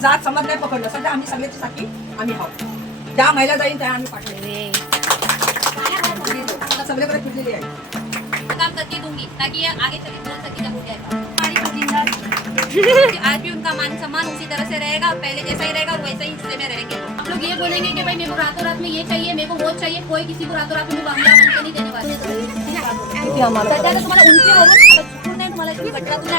जात समज नाही पकडलं. सध्या आम्ही सगळ्याची साथी आम्ही आहोत. ज्या महिला जाईल त्या आम्ही पाठवले. सगळ्याकडे फिरलेली आहे. काम करके दूंगी ताकि ये आगे चल के बोल सके जब हो जाएगा. हमारी जिंदा आज भी उनका मान सम्मान उसी तरह से रहेगा, पहले जैसा ही रहेगा, वैसे ही हिस्से में रहेंगे. हम लोग ये बोलेंगे कि भाई मेरे को रातों रात में ये चाहिए, मेरे को वो चाहिए. कोई किसी को रातों रात में बंगला बन के नहीं देने वाले. सध्या तर तुम्हाला उंचीवरून चुकून नाही, तुम्हाला इतकी गटरातून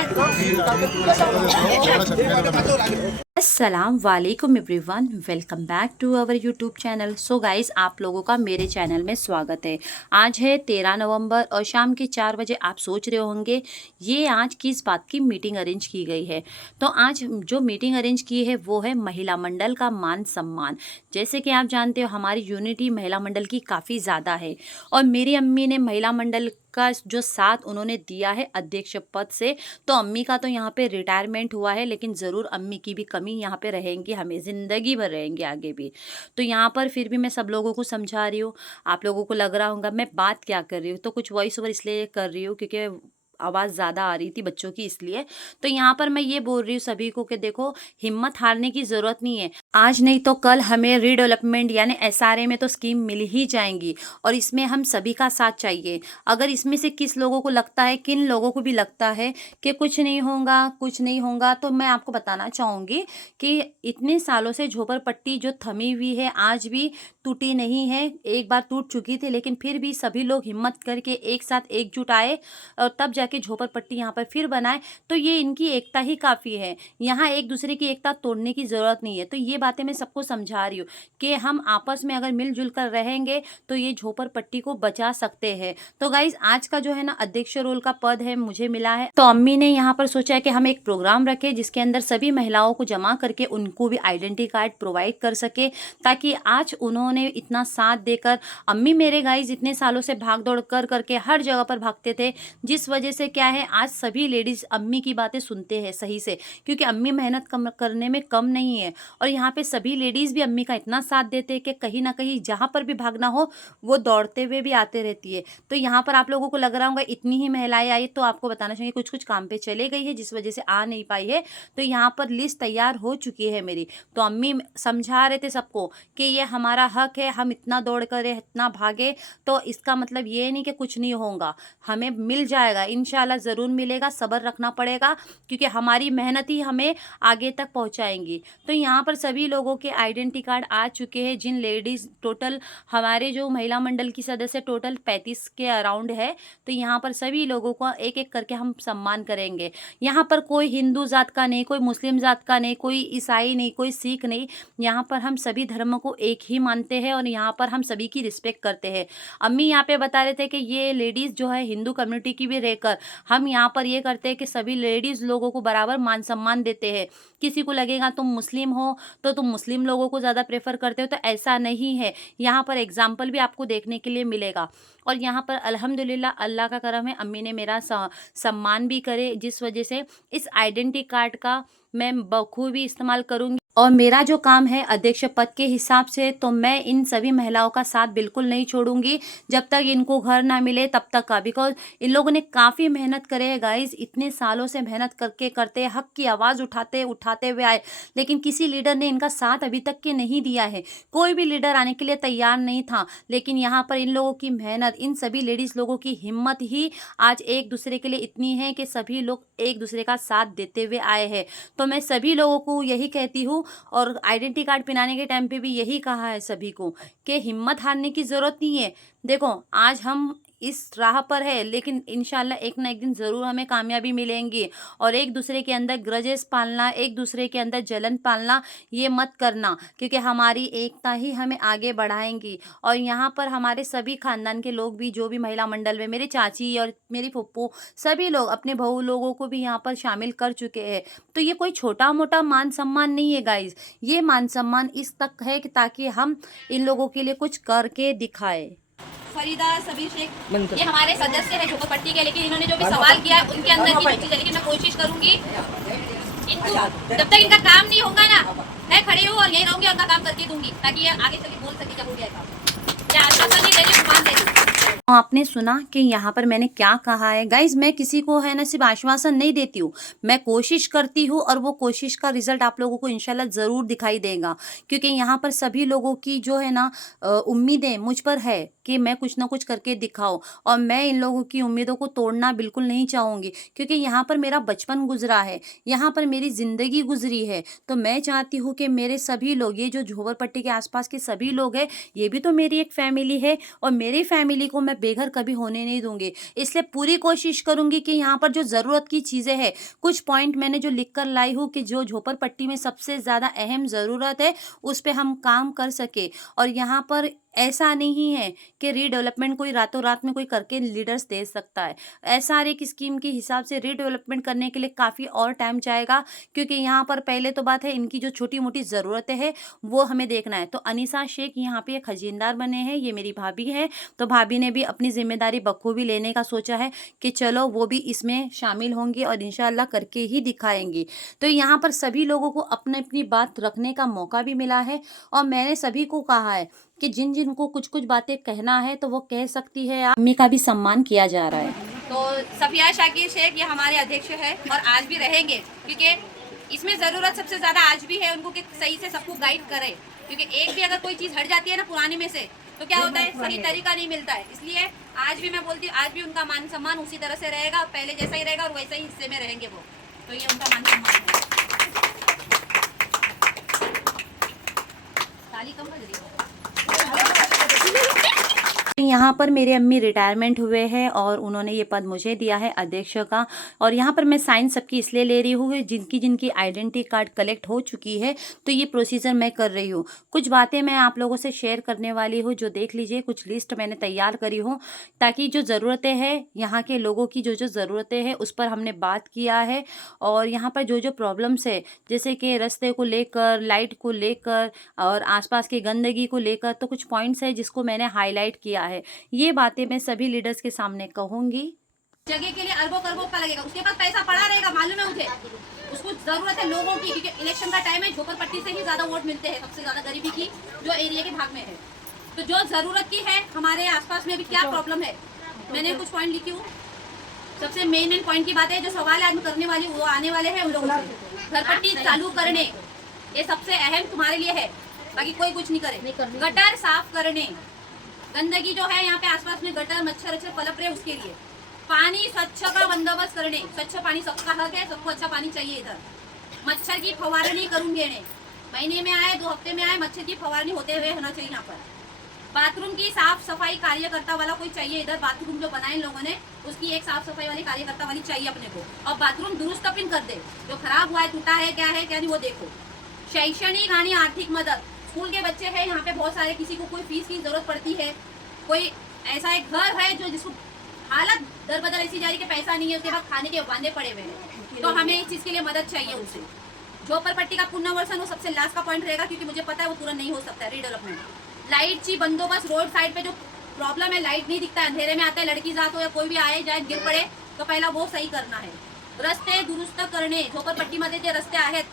नाही. अस्सलाम वालेकुम everyone, welcome back to our YouTube channel. So guys, आप लोगों का मेरे चैनल में स्वागत है. आज है 13 नवंबर और शाम के 4 बजे आप सोच रहे होंगे ये आज किस बात की मीटिंग अरेंज की गई है. तो आज जो मीटिंग अरेंज की है वो है महिला मंडल का मान सम्मान. जैसे कि आप जानते हो हमारी यूनिटी महिला मंडल की काफ़ी ज़्यादा है और मेरी अम्मी ने महिला मंडल का जो साथ उन्होंने दिया है अध्यक्ष पद से, तो अम्मी का तो यहाँ पे रिटायरमेंट हुआ है, लेकिन ज़रूर अम्मी की भी कमी यहाँ पे रहेंगी, हमें ज़िंदगी भर रहेंगे आगे भी. तो यहाँ पर फिर भी मैं सब लोगों को समझा रही हूँ. आप लोगों को लग रहा होगा मैं बात क्या कर रही हूँ, तो कुछ वॉइस ओवर इसलिए कर रही हूँ क्योंकि आवाज़ ज़्यादा आ रही थी बच्चों की, इसलिए. तो यहाँ पर मैं ये बोल रही हूँ सभी को कि देखो, हिम्मत हारने की ज़रूरत नहीं है. आज नहीं तो कल हमें रीडेवलपमेंट यानी एसआरए में तो स्कीम मिल ही जाएंगी और इसमें हम सभी का साथ चाहिए. अगर इसमें से किस लोगों को लगता है, किन लोगों को भी लगता है कि कुछ नहीं होगा, तो मैं आपको बताना चाहूँगी कि इतने सालों से झोपड़पट्टी जो थमी हुई है आज भी टूटी नहीं है. एक बार टूट चुकी थी, लेकिन फिर भी सभी लोग हिम्मत करके एक साथ एकजुट आए और तब जाके झोपड़पट्टी यहाँ पर फिर बनाए. तो ये इनकी एकता ही काफ़ी है. यहाँ एक दूसरे की एकता तोड़ने की ज़रूरत नहीं है. तो ये बातें मैं सबको समझा रही हूँ कि हम आपस में अगर मिलजुल कर रहेंगे तो ये झोपड़पट्टी को बचा सकते हैं. तो गाइज, आज का जो है ना अध्यक्ष रोल का पद है मुझे मिला है. तो अम्मी ने यहाँ पर सोचा है कि हम एक प्रोग्राम रखें जिसके अंदर सभी महिलाओं को जमा करके उनको भी आइडेंटिटी कार्ड प्रोवाइड कर सके, ताकि आज उन्होंने इतना साथ देकर, अम्मी मेरे गाइज इतने सालों से भाग दौड़ कर करके हर जगह पर भागते थे, जिस वजह से क्या है आज सभी लेडीज़ अम्मी की बातें सुनते हैं सही से, क्योंकि अम्मी मेहनत कम करने में कम नहीं है. और यहाँ पे सभी लेडीज़ भी अम्मी का इतना साथ देते हैं कि कहीं ना कहीं जहाँ पर भी भागना हो वो दौड़ते हुए भी आते रहती है. तो यहाँ पर आप लोगों को लग रहा होगा इतनी ही महिलाएं आई, तो आपको बताना चाहिए कुछ कुछ काम पे चले गई है जिस वजह से आ नहीं पाई है. तो यहाँ पर लिस्ट तैयार हो चुकी है मेरी. तो अम्मी समझा रहे थे सबको कि ये हमारा हक है, हम इतना दौड़ करें, इतना भागे, तो इसका मतलब ये नहीं कि कुछ नहीं होगा, हमें मिल जाएगा, इंशाल्लाह ज़रूर मिलेगा. सब्र रखना पड़ेगा क्योंकि हमारी मेहनत ही हमें आगे तक पहुंचाएंगी. तो यहाँ पर सभी लोगों के आइडेंटिटी कार्ड आ चुके हैं. जिन लेडीज़ टोटल हमारे जो महिला मंडल की सदस्य टोटल 35 के अराउंड है. तो यहाँ पर सभी लोगों को एक एक करके हम सम्मान करेंगे. यहाँ पर कोई हिंदू जात का नहीं, कोई मुस्लिम जात का नहीं, कोई ईसाई नहीं, कोई सिख नहीं. यहाँ पर हम सभी धर्म को एक ही मानते हैं और यहाँ पर हम सभी की रिस्पेक्ट करते हैं. अम्मी यहाँ पे बता रहे थे कि ये लेडीज़ जो है हिंदू कम्युनिटी की भी रहकर हम यहाँ पर ये करते हैं कि सभी लेडीज़ लोगों को बराबर मान सम्मान देते हैं. किसी को लगेगा तुम मुस्लिम हो तो तुम मुस्लिम लोगों को ज़्यादा प्रेफर करते हो, तो ऐसा नहीं है. यहाँ पर एग्जाम्पल भी आपको देखने के लिए मिलेगा. और यहाँ पर अल्हम्दुलिल्लाह अल्लाह का करम है, अम्मी ने मेरा सम्मान भी करे, जिस वजह से इस आइडेंटिटी कार्ड का मैं बखूबी इस्तेमाल करूँगी. और मेरा जो काम है अध्यक्ष पद के हिसाब से, तो मैं इन सभी महिलाओं का साथ बिल्कुल नहीं छोड़ूंगी जब तक इनको घर ना मिले तब तक का. बिकॉज इन लोगों ने काफ़ी मेहनत करे है गाइज, इतने सालों से मेहनत करके करते हक की आवाज़ उठाते हुए आए, लेकिन किसी लीडर ने इनका साथ अभी तक के नहीं दिया है. कोई भी लीडर आने के लिए तैयार नहीं था, लेकिन यहाँ पर इन लोगों की मेहनत, इन सभी लेडीज़ लोगों की हिम्मत ही आज एक दूसरे के लिए इतनी है कि सभी लोग एक दूसरे का साथ देते हुए आए हैं. तो मैं सभी लोगों को यही कहती हूँ और आइडेंटिटी कार्ड पिनाने के टाइम पे भी यही कहा है सभी को कि हिम्मत हारने की ज़रूरत नहीं है. देखो, आज हम इस राह पर है, लेकिन इंशाल्लाह एक ना एक दिन ज़रूर हमें कामयाबी मिलेंगी. और एक दूसरे के अंदर ग्रजेस पालना, एक दूसरे के अंदर जलन पालना ये मत करना, क्योंकि हमारी एकता ही हमें आगे बढ़ाएंगी. और यहाँ पर हमारे सभी खानदान के लोग भी जो भी महिला मंडल में, मेरी चाची और मेरी फुप्पू, सभी लोग अपने बहू लोगों को भी यहाँ पर शामिल कर चुके हैं. तो ये कोई छोटा मोटा मान सम्मान नहीं है गाइज, ये मान सम्मान इस तक है कि ताकि हम इन लोगों के लिए कुछ करके दिखाए. फरीदा सबीर शेख ये हमारे सदस्य है झोपड़पट्टी के, लेकिन इन्होंने जो भी सवाल किया उनके अंदर की जो चीज़ है, लेकिन मैं कोशिश करूंगी इनको जब तक इनका काम नहीं होगा ना, मैं खड़ी हूँ और यही रहूंगी, उनका काम करके दूंगी ताकि ये आगे चल के बोल सके जब हो जाएगा. क्या आश्वासन नहीं दे रही हूँ, मान दे रही हूँ. आपने सुना कि यहाँ पर मैंने क्या कहा है गाइज। मैं किसी को है ना सिर्फ आश्वासन नहीं देती हूँ, मैं कोशिश करती हूँ और वो कोशिश का रिजल्ट आप लोगों को इंशाल्लाह ज़रूर दिखाई देगा। क्योंकि यहाँ पर सभी लोगों की जो है ना उम्मीदें मुझ पर है कि मैं कुछ ना कुछ करके दिखाऊं, और मैं इन लोगों की उम्मीदों को तोड़ना बिल्कुल नहीं चाहूँगी। क्योंकि यहाँ पर मेरा बचपन गुजरा है, यहाँ पर मेरी ज़िंदगी गुजरी है, तो मैं चाहती हूँ कि मेरे सभी लोग, ये जो झोपड़पट्टी के आसपास के सभी लोग हैं, ये भी तो मेरी एक फैमिली है, और मेरी फैमिली को मैं बेघर कभी होने नहीं दूंगी। इसलिए पूरी कोशिश करूंगी कि यहाँ पर जो ज़रूरत की चीज़ें हैं, कुछ पॉइंट मैंने जो लिख कर लाई हूँ कि जो झोपड़पट्टी में सबसे ज़्यादा अहम ज़रूरत है उस पर हम काम कर सके। और यहाँ पर ऐसा नहीं है कि रीडेवलपमेंट कोई रातों रात में कोई करके लीडर्स दे सकता है। SRA स्कीम के हिसाब से रीडेवलपमेंट करने के लिए काफ़ी और टाइम जाएगा, क्योंकि यहाँ पर पहले तो बात है इनकी जो छोटी मोटी ज़रूरतें हैं वो हमें देखना है। तो अनीसा शेख यहाँ पे एक खजीनदार बने हैं, ये मेरी भाभी है। तो भाभी ने भी अपनी जिम्मेदारी बखूबी लेने का सोचा है कि चलो वो भी इसमें शामिल होंगी और इंशाल्लाह करके ही दिखाएंगी। तो यहाँ पर सभी लोगों को अपनी अपनी बात रखने का मौका भी मिला है, और मैंने सभी को कहा है कि जिन जिन को कुछ कुछ बातें कहना है तो वो कह सकती है। अम्मी का भी सम्मान किया जा रहा है। तो सफिया शाकिर शेख ये हमारे अध्यक्ष है और आज भी रहेंगे, क्योंकि इसमें ज़रूरत सबसे ज़्यादा आज भी है उनको कि सही से सबको गाइड करें। क्योंकि एक भी अगर कोई चीज़ हट जाती है ना पुराने में से, तो क्या होता है, सही तरीका नहीं मिलता है। इसलिए आज भी मैं बोलती हूँ, आज भी उनका मान सम्मान उसी तरह से रहेगा, पहले जैसा ही रहेगा और वैसे ही हिस्से में रहेंगे वो। तो ये उनका मान सम्मान है। ताली कम बज रही है। यहाँ पर मेरे अम्मी रिटायरमेंट हुए हैं और उन्होंने ये पद मुझे दिया है अध्यक्ष का। और यहाँ पर मैं साइन सबकी इसलिए ले रही हूँ जिनकी जिनकी आइडेंटिटी कार्ड कलेक्ट हो चुकी है, तो ये प्रोसीजर मैं कर रही हूँ। कुछ बातें मैं आप लोगों से शेयर करने वाली हूँ, जो देख लीजिए। कुछ लिस्ट मैंने तैयार करी हूँ ताकि जो ज़रूरतें हैं यहाँ के लोगों की, जो जो ज़रूरतें हैं उस पर हमने बात किया है। और यहाँ पर जो जो प्रॉब्लम्स है, जैसे कि रास्ते को लेकर, लाइट को लेकर और आसपास की गंदगी को लेकर, तो कुछ पॉइंट्स है जिसको मैंने हाईलाइट किया है। ये बातें मैं सभी लीडर्स के सामने कहूंगी। जगह के लिए अरबों करोड़ों का लगेगा, उसके पास पैसा पड़ा रहेगा, मालूम है मुझे। उसको जरूरत है लोगों की, क्योंकि इलेक्शन का टाइम है, झोपड़पट्टी से ही ज्यादा वोट मिलते हैं, सबसे ज्यादा गरीबी की जो एरिया के भाग में है। तो जो जरूरत की है, हमारे आसपास में अभी क्या प्रॉब्लम है, मैंने कुछ पॉइंट लिखी हूँ। सबसे मेन पॉइंट की बात है, जो सवाल आज करने वाली वो आने वाले हैं उन लोगों से। घरपट्टी चालू करने, ये सबसे अहम तुम्हारे लिए है, बाकी कोई कुछ नहीं करे। गटर साफ करने, गंदगी जो है यहाँ पे आसपास में गटर मच्छर अच्छे पलप रहे, उसके लिए पानी स्वच्छ का बंदोबस्त करने। स्वच्छ पानी सबका हक है, सबको अच्छा पानी चाहिए। इधर मच्छर की फवारनी करूंगे, महीने में आए 2 हफ्ते में आए, मच्छर की फवारनी होते हुए होना चाहिए। यहाँ पर बाथरूम की साफ सफाई कार्यकर्ता वाला कोई चाहिए। इधर बाथरूम जो बनाए इन लोगों ने, उसकी एक साफ सफाई वाली कार्यकर्ता वाली चाहिए अपने को। और बाथरूम दुरुस्त अपन कर दे, जो खराब हुआ है, टूटा है, क्या है क्या नहीं, वो देखो। शैक्षणिक यानी आर्थिक मदद, स्कूल के बच्चे हैं यहाँ पे बहुत सारे, किसी को कोई फीस की जरूरत पड़ती है, कोई ऐसा एक घर है जो जिसको हालत दर बदल ऐसी जा रही कि पैसा नहीं है, उसके बाद खाने के बांधे पड़े हुए हैं, तो हमें इस चीज़ के लिए मदद चाहिए उनसे। झोपड़पट्टी का पुनर्वसन वो सबसे लास्ट का पॉइंट रहेगा, क्योंकि मुझे पता है वो तुरंत नहीं हो सकता है रीडेवलपमेंट। लाइट ची बंदोबस्त, रोड साइड पे जो प्रॉब्लम है, लाइट नहीं दिखता है, अंधेरे में आता है, लड़की जात हो या कोई भी आए जाए गिर पड़े, तो पहला वो सही करना है। रस्ते दुरुस्त करणे, झोपड़पट्टीमध्ये जे रस्ते आहेत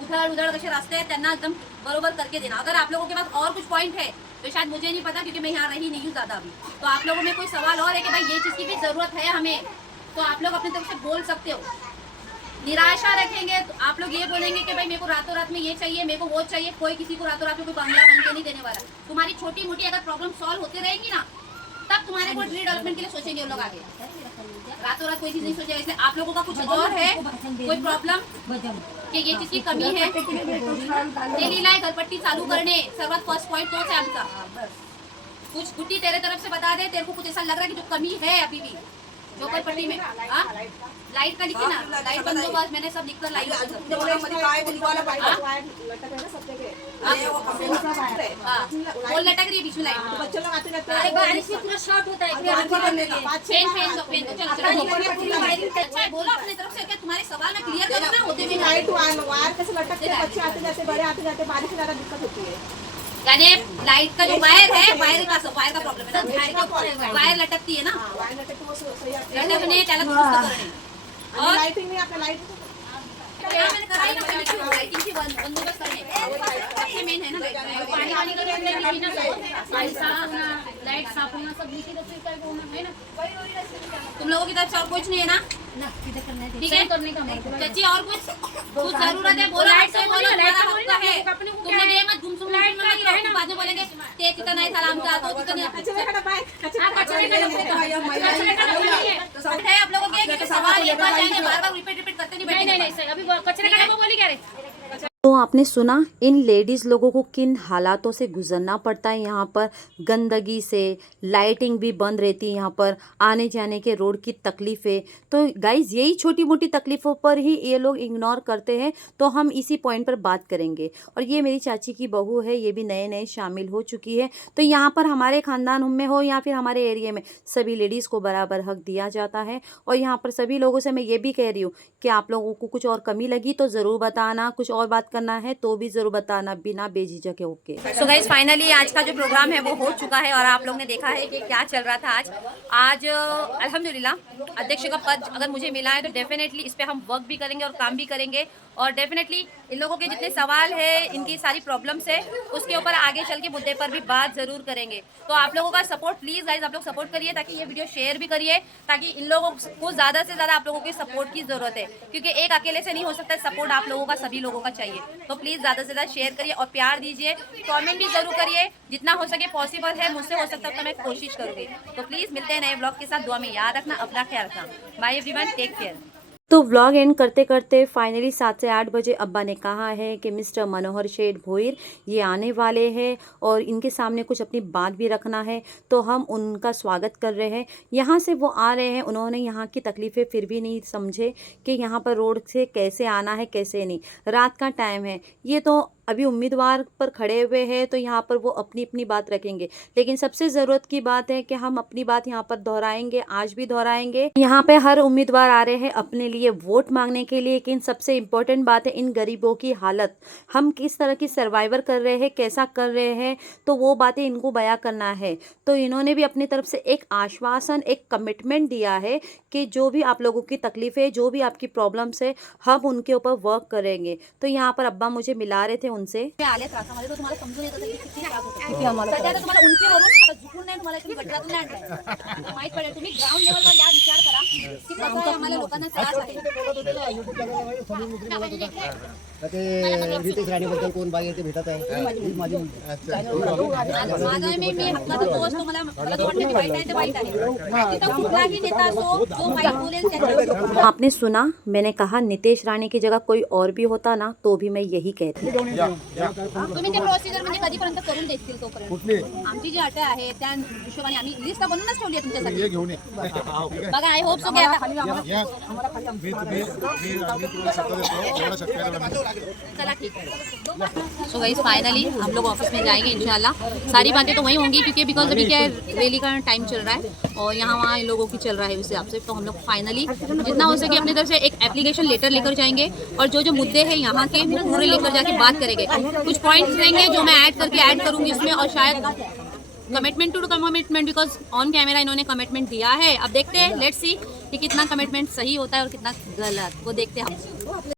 उधड़ उधड़ कसे रास्ते हैं, त्यांना एकदम बरोबर करके देना। अगर आप लोगों के पास और कुछ पॉइंट है तो शायद मुझे नहीं पता, क्योंकि मैं यहाँ रही नहीं हूँ ज़्यादा अभी, तो आप लोगों में कोई सवाल और है कि भाई ये चीज़ की भी ज़रूरत है हमें, तो आप लोग अपनी तरफ से बोल सकते हो। निराशा रखेंगे तो आप लोग ये बोलेंगे कि भाई मेरे को रातों रात में ये चाहिए, मेरे को वो चाहिए। कोई किसी को रातों रात में कोई बंगला बन के नहीं देने वाला। तुम्हारी छोटी मोटी अगर प्रॉब्लम सॉल्व होती रहेगी ना, तब तुम्हारे को रीडेवलपमेंट के लिए सोचेंगे वो लोग आगे। रातों रात कोई चीज़ नहीं सोचेगा। इसलिए आप लोगों का कुछ और है, कोई प्रॉब्लम कि ये चीज़ की कमी है, डेली लाइफ घरपट्टी चालू करने, सर्वात फर्स्ट पॉइंट तोच है आमचा। कुछ गुट्टी तेरे तरफ से बता दे, तेरे को कुछ ऐसा लग रहा है कि जो कमी है अभी भी झोपड़पट्टी में। लाइट का लिखी ना, लाइट बंदोबस्त मैंने सब लिखकर लाई। वो लटक रही है बीच में लाइट, बच्चे लोग आते जाते हैं, बारिश में पूरा शॉर्ट होता है। अच्छा बोलो अपने तरफ से, क्या तुम्हारे सवाल में क्लियर करो ना, होते भी लाइट वायर कैसे लटकते हैं, बच्चे आते जाते, बड़े आते जाते, बारिश में ज़्यादा दिक्कत होती है। यानी लाइट का जो वायर है, वायर का प्रॉब्लम है ना, वायर लटकती है ना, वायर लटकते वो सही आती है। लटकने त्याला दुरुस्त करणे। और लाइटिंग नहीं, आपने लाइट मैंने कराई ना, लाइटिंग की बंदोबस्त करणे। सबसे मेन है ना पानी वानी का पानी साफ होना, लाइट साफ होना, सब लीकेज का होना है ना। तुम लोगों की तरफ से और कुछ नहीं है ना? ठीक है करने का चाची, और कुछ जरूरत है बोलो, बोलो तुमने ये मत घूम बाद में बोलेंगे ते तिथं नाही झाला आमचा तो तिथं नहीं। आप लोगों के सवाल एक बार जाएंगे, बार-बार रिपीट करते नहीं बैठेंगे। नहीं अभी कचरे का डब्बा बोली क्या रे? तो आपने सुना इन लेडीज़ लोगों को किन हालातों से गुजरना पड़ता है। यहाँ पर गंदगी से, लाइटिंग भी बंद रहती है, यहाँ पर आने जाने के रोड की तकलीफ़ें। तो गाइज़ यही छोटी मोटी तकलीफ़ों पर ही ये लोग इग्नोर करते हैं। तो हम इसी पॉइंट पर बात करेंगे। और ये मेरी चाची की बहू है, ये भी नए नए शामिल हो चुकी है। तो यहाँ पर हमारे ख़ानदान में हो या फिर हमारे एरिया में सभी लेडीज़ को बराबर हक दिया जाता है। और यहाँ पर सभी लोगों से मैं ये भी कह रही हूँ कि आप लोगों को कुछ और कमी लगी तो ज़रूर बताना, कुछ और बात करना है तो भी जरूर बताना, बिना बेझिझक है। ओके सो गाइस फाइनली आज का जो प्रोग्राम है वो हो चुका है और आप लोग ने देखा है कि क्या चल रहा था आज अल्हम्दुलिल्लाह अध्यक्ष का पद अगर मुझे मिला है तो डेफिनेटली इस पे हम वर्क भी करेंगे और काम भी करेंगे। और डेफिनेटली इन लोगों के जितने सवाल है, इनकी सारी प्रॉब्लम्स है, उसके ऊपर आगे चल के मुद्दे पर भी बात ज़रूर करेंगे। तो आप लोगों का सपोर्ट प्लीज़ गाइज आप लोग सपोर्ट करिए, ताकि ये वीडियो शेयर भी करिए, ताकि इन लोगों को ज़्यादा से ज़्यादा आप लोगों के सपोर्ट की ज़रूरत है, क्योंकि एक अकेले से नहीं हो सकता, सपोर्ट आप लोगों का सभी लोगों का चाहिए। तो प्लीज़ ज़्यादा से ज़्यादा शेयर करिए और प्यार दीजिए, कमेंट भी ज़रूर करिए, जितना हो सके पॉसिबल है, मुझसे हो सकता है तो मैं कोशिश करूँगी। तो प्लीज़ मिलते हैं नए ब्लॉग के साथ, दुआ में याद रखना, अपना ख्याल रखना। Bye everyone, take care. तो व्लॉग एंड करते करते फाइनली 7 से 8 बजे अब्बा ने कहा है कि मिस्टर मनोहर शेठ भोईर ये आने वाले हैं और इनके सामने कुछ अपनी बात भी रखना है। तो हम उनका स्वागत कर रहे हैं। यहाँ से वो आ रहे हैं, उन्होंने यहाँ की तकलीफ़ें फिर भी नहीं समझे कि यहाँ पर रोड से कैसे आना है कैसे नहीं। रात का टाइम है, ये तो अभी उम्मीदवार पर खड़े हुए हैं, तो यहाँ पर वो अपनी अपनी बात रखेंगे। लेकिन सबसे ज़रूरत की बात है कि हम अपनी बात यहाँ पर दोहराएंगे, आज भी दोहराएंगे। यहाँ पे हर उम्मीदवार आ रहे हैं अपने लिए वोट मांगने के लिए, लेकिन सबसे इम्पोर्टेंट बात है इन गरीबों की हालत, हम किस तरह की सर्वाइवर कर रहे हैं, कैसा कर रहे हैं, तो वो बातें इनको बयां करना है। तो इन्होंने भी अपनी तरफ से एक आश्वासन, एक कमिटमेंट दिया है कि जो भी आप लोगों की तकलीफ़ है, जो भी आपकी प्रॉब्लम्स है, हम उनके ऊपर वर्क करेंगे। तो यहाँ पर अब्बा मुझे मिला रहे थे उनसे। आले त्रासामध्ये तो तुम्हाला समजून येत असेल की किती त्रास होतो. सध्या तर तुम्हाला उंचीवरून आता झुकून नाही, तुम्हाला तुम्ही गटारातून नाही आणलंय. माहित पडेल, तुम्ही ग्राउंड लेवलवर या विचार करा की कसं आहे, आम्हाला लोकांना त्रास आहे. रितेश राणेबद्दल कोण बाई येते भेटत आहे माझी माझा मी हक्का तर तोच तुम्हाला मला तो वाटतं की वाईट आहे ते वाईट आहे. तिथं कुठलाही नेता असो जो वाईट बोलेल त्याच्यावर. आपने सुना, मैंने कहा नितेश राणे की जगह कोई और भी होता ना तो भी मैं यही कहती। तुम्ही ते प्रोसिजर म्हणजे कधीपर्यंत करून देतील तोपर्यंत आमची जी अट आहे त्या हिशोबाने आम्ही लिस्ट बनवूनच ठेवली आहे तुमच्यासाठी. बघा आय होप सो की आता चला ठीक है। सो गाइस फाइनली हम लोग ऑफिस में जाएंगे इंशाल्लाह। सारी बातें तो वहीं होंगी क्योंकि बिकॉज अभी क्या है रैली का टाइम चल रहा है और यहाँ वहाँ इन लोगों की चल रहा है उस हिसाब से। तो हम लोग फाइनली जितना हो सके अपनी तरफ से एक एप्लीकेशन लेटर लेकर जाएंगे और जो जो मुद्दे हैं यहाँ के वो पूरे लेकर जाके बात करेंगे। कुछ पॉइंट्स रहेंगे जो मैं ऐड करूँगी इसमें और शायद commitment to commitment, because on camera इन्होंने कमिटमेंट दिया है। अब देखते हैं, लेट्स सी कि कितना कमिटमेंट सही होता है और कितना गलत, वो देखते हैं हम।